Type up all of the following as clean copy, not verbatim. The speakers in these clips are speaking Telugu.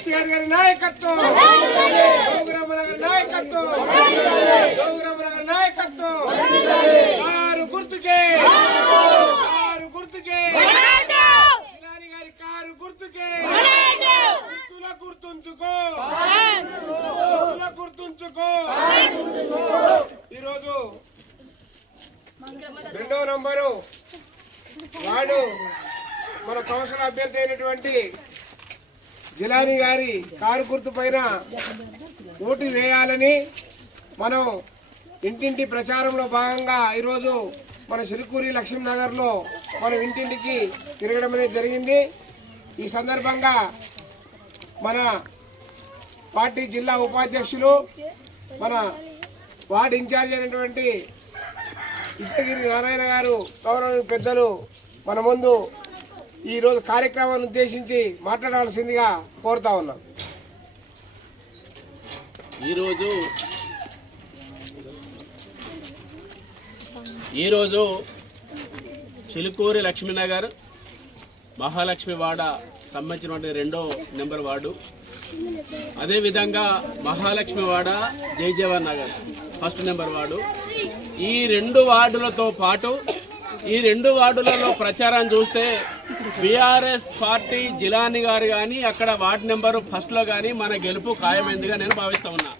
కేసీఆర్ గారి నాయకత్వం, జోగురామన్న గారి నాయకత్వం, జోగురామన్న గారి నాయకత్వం. కారు గుర్తుకే, కారు గుర్తుకే, జిలాని గారి కారు గుర్తుకే. గుర్తుల గుర్తుంచుకో, గుర్తుల గుర్తుంచుకో. ఈరోజు 2వ నంబరు వాడు మన కౌన్సిల్ అభ్యర్థి అయినటువంటి జిలాని గారి కారు గుర్తు పైన ఓటు వేయాలని మనం ఇంటింటి ప్రచారంలో భాగంగా ఈరోజు మన సిరుకూరి లక్ష్మీనగర్లో మనం ఇంటింటికి తిరగడం అనేది జరిగింది. ఈ సందర్భంగా మన పార్టీ జిల్లా ఉపాధ్యక్షులు, మన వార్డు ఇన్ఛార్జ్ అయినటువంటి ఇచ్చగిరి నారాయణ గారు, గౌరవ పెద్దలు మన ముందు ఈరోజు కార్యక్రమాన్ని ఉద్దేశించి మాట్లాడవలసిందిగా కోరుతా ఉన్నాం. ఈరోజు చిలుకూరి లక్ష్మీనగర్ మహాలక్ష్మి వాడ సంబంధించినటువంటి 2వ నెంబర్ వార్డు, అదేవిధంగా మహాలక్ష్మి వాడ జయజవహర్ నగర్ 1st నెంబర్ వార్డు. ఈ 2 వార్డులతో పాటు ఈ 2 వార్డులలో ప్రచారం చూస్తే బీఆర్ఎస్ పార్టీ జిలాని గారు కానీ అక్కడ వార్డు నెంబర్ 1లో కానీ మన గెలుపు ఖాయమైందిగా నేను భావిస్తా ఉన్నా.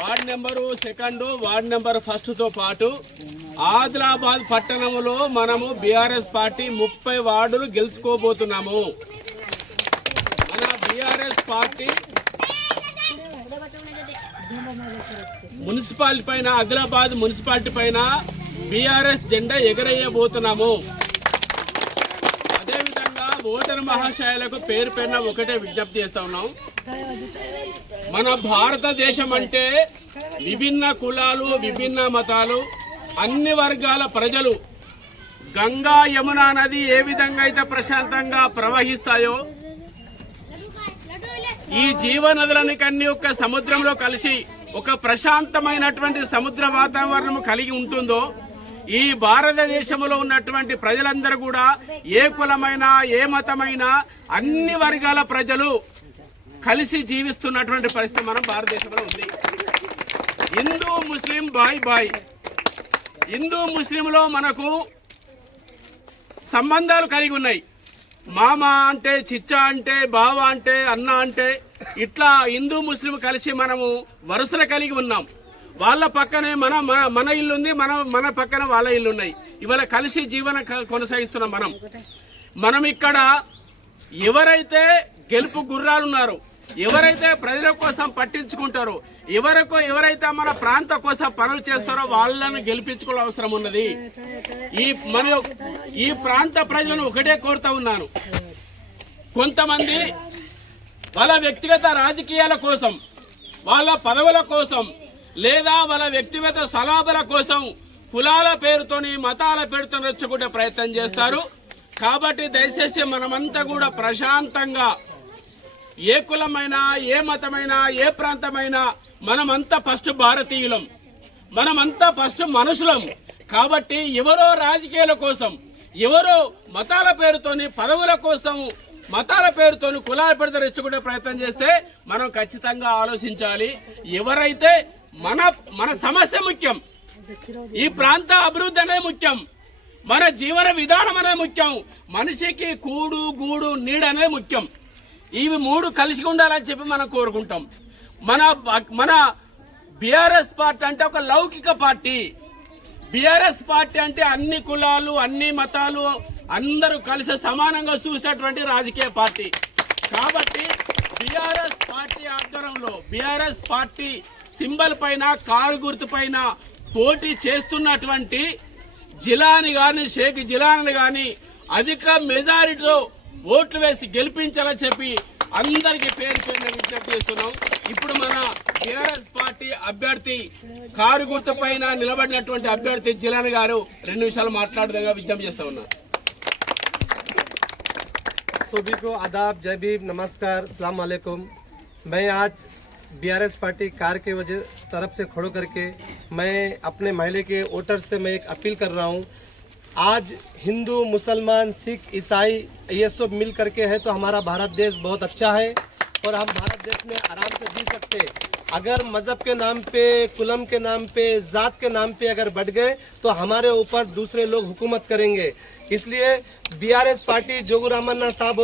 వార్డు నెంబరు 2, వార్డు నెంబర్ 1తో పాటు ఆదిలాబాద్ పట్టణంలో మనము బీఆర్ఎస్ పార్టీ 30 వార్డులు గెలుచుకోబోతున్నాము. మన బీఆర్ఎస్ పార్టీ మున్సిపాలిటీ పైన, ఆదిలాబాద్ మున్సిపాలిటీ పైన బీఆర్ఎస్ జెండా ఎగరేయబోతున్నాము. అదేవిధంగా ఓటర్ మహాశయాలకు పేరు పైన ఒకటే విజ్ఞప్తి చేస్తా ఉన్నాం. మన భారతదేశం అంటే విభిన్న కులాలు, విభిన్న మతాలు, అన్ని వర్గాల ప్రజలు గంగా యమునా నది ఏ విధంగా అయితే ప్రశాంతంగా ప్రవహిస్తాయో, ఈ జీవనదులన్నీ ఒక సముద్రంలో కలిసి ఒక ప్రశాంతమైనటువంటి సముద్ర వాతావరణం కలిగి ఉంటుందో, ఈ భారతదేశంలో ఉన్నటువంటి ప్రజలందరూ కూడా ఏ కులమైన, ఏ మతమైన, అన్ని వర్గాల ప్రజలు కలిసి జీవిస్తున్నటువంటి పరిస్థితి మన భారతదేశంలో ఉంది. హిందూ ముస్లిం బాయ్ బాయ్. హిందూ ముస్లింలో మనకు సంబంధాలు కలిగి ఉన్నాయి. మామ అంటే, చిచ్చా అంటే, బావ అంటే, అన్న అంటే, ఇట్లా హిందూ ముస్లిం కలిసి మనము వరుసలు కలిగి ఉన్నాం. వాళ్ళ పక్కనే మన ఇల్లు ఉంది, మన పక్కన వాళ్ళ ఇల్లు ఉన్నాయి. ఇవాళ కలిసి జీవనం కొనసాగిస్తున్నాం. మనం ఇక్కడ ఎవరైతే గెలుపు గుర్రాలున్నారో, ఎవరైతే ప్రజల కోసం పట్టించుకుంటారో, ఎవరైతే మన ప్రాంత కోసం పనులు చేస్తారో వాళ్ళను గెలిపించుకోవాల్సిన అవసరం ఉన్నది. ఈ ప్రాంత ప్రజలను ఒకటే కోరుతా ఉన్నాను. కొంతమంది వాళ్ళ వ్యక్తిగత రాజకీయాల కోసం, వాళ్ళ పదవుల కోసం, లేదా వాళ్ళ వ్యక్తిగత సలాభల కోసం కులాల పేరుతోని, మతాల పేరుతో రెచ్చగొట్టే ప్రయత్నం చేస్తారు. కాబట్టి దయచేసి మనమంతా కూడా ప్రశాంతంగా, ఏ కులమైనా, ఏ మతమైనా, ఏ ప్రాంతమైనా, మనమంతా ఫస్ట్ భారతీయులం, మనమంతా ఫస్ట్ మనుషులం. కాబట్టి ఎవరో రాజకీయాల కోసం, ఎవరో మతాల పేరుతోని, పదవుల కోసం, మతాల పేరుతోని, కులాల పేరుతో రెచ్చగొట్టే ప్రయత్నం చేస్తే మనం ఖచ్చితంగా ఆలోచించాలి. ఎవరైతే మన సమస్య ముఖ్యం, ఈ ప్రాంత అభివృద్ధి అనేది ముఖ్యం, మన జీవన విధానం అనేది ముఖ్యం, మనిషికి కూడు, గూడు, నీడ అనేది ముఖ్యం. ఇవి 3 కలిసి ఉండాలని చెప్పి మనం కోరుకుంటాం. మన బీఆర్ఎస్ పార్టీ అంటే ఒక లౌకిక పార్టీ. బీఆర్ఎస్ పార్టీ అంటే అన్ని కులాలు, అన్ని మతాలు అందరూ కలిసి సమానంగా చూసేటువంటి రాజకీయ పార్టీ. కాబట్టి బీఆర్ఎస్ పార్టీ ఆధ్వర్యంలో, బీఆర్ఎస్ పార్టీ సింబల్ పైన, కారు గుర్తు పైన పోటీ చేస్తున్నటువంటి జిలాని గాని, షేక్ జిలాని గాని అధిక మెజారిటీలో ఓట్లు వేసి గెలిపించాలని చెప్పి అందరికీ పేరు విజ్ఞప్తి చేస్తున్నాం. ఇప్పుడు మన టీఆర్ఎస్ పార్టీ అభ్యర్థి, కారు గుర్తు పైన నిలబడినటువంటి అభ్యర్థి జిలాని గారు 2 నిమిషాలు మాట్లాడేందుకు విజ్ఞప్తి చేస్తా ఉన్నారు. सभी को आदाब, जय भीम, नमस्कार, अस्सलाम वालेकुम। मैं आज बीआरएस पार्टी कार के तरफ से खड़ो करके मैं अपने महल्ले के वोटर से मैं एक अपील कर रहा हूँ आज हिंदू, मुसलमान, सिख, ईसाई ये सब मिल करके है तो हमारा भारत देश बहुत अच्छा है और हम भारत देश में आराम से जी सकते हैं। अगर मज़हब के नाम पे, कुलम के नाम पे, ज़ात के नाम पे अगर बढ़ गए तो हमारे ऊपर दूसरे लोग हुकूमत करेंगे। इसलिए बीआरएस पार्टी जोगू रामन्ना साहब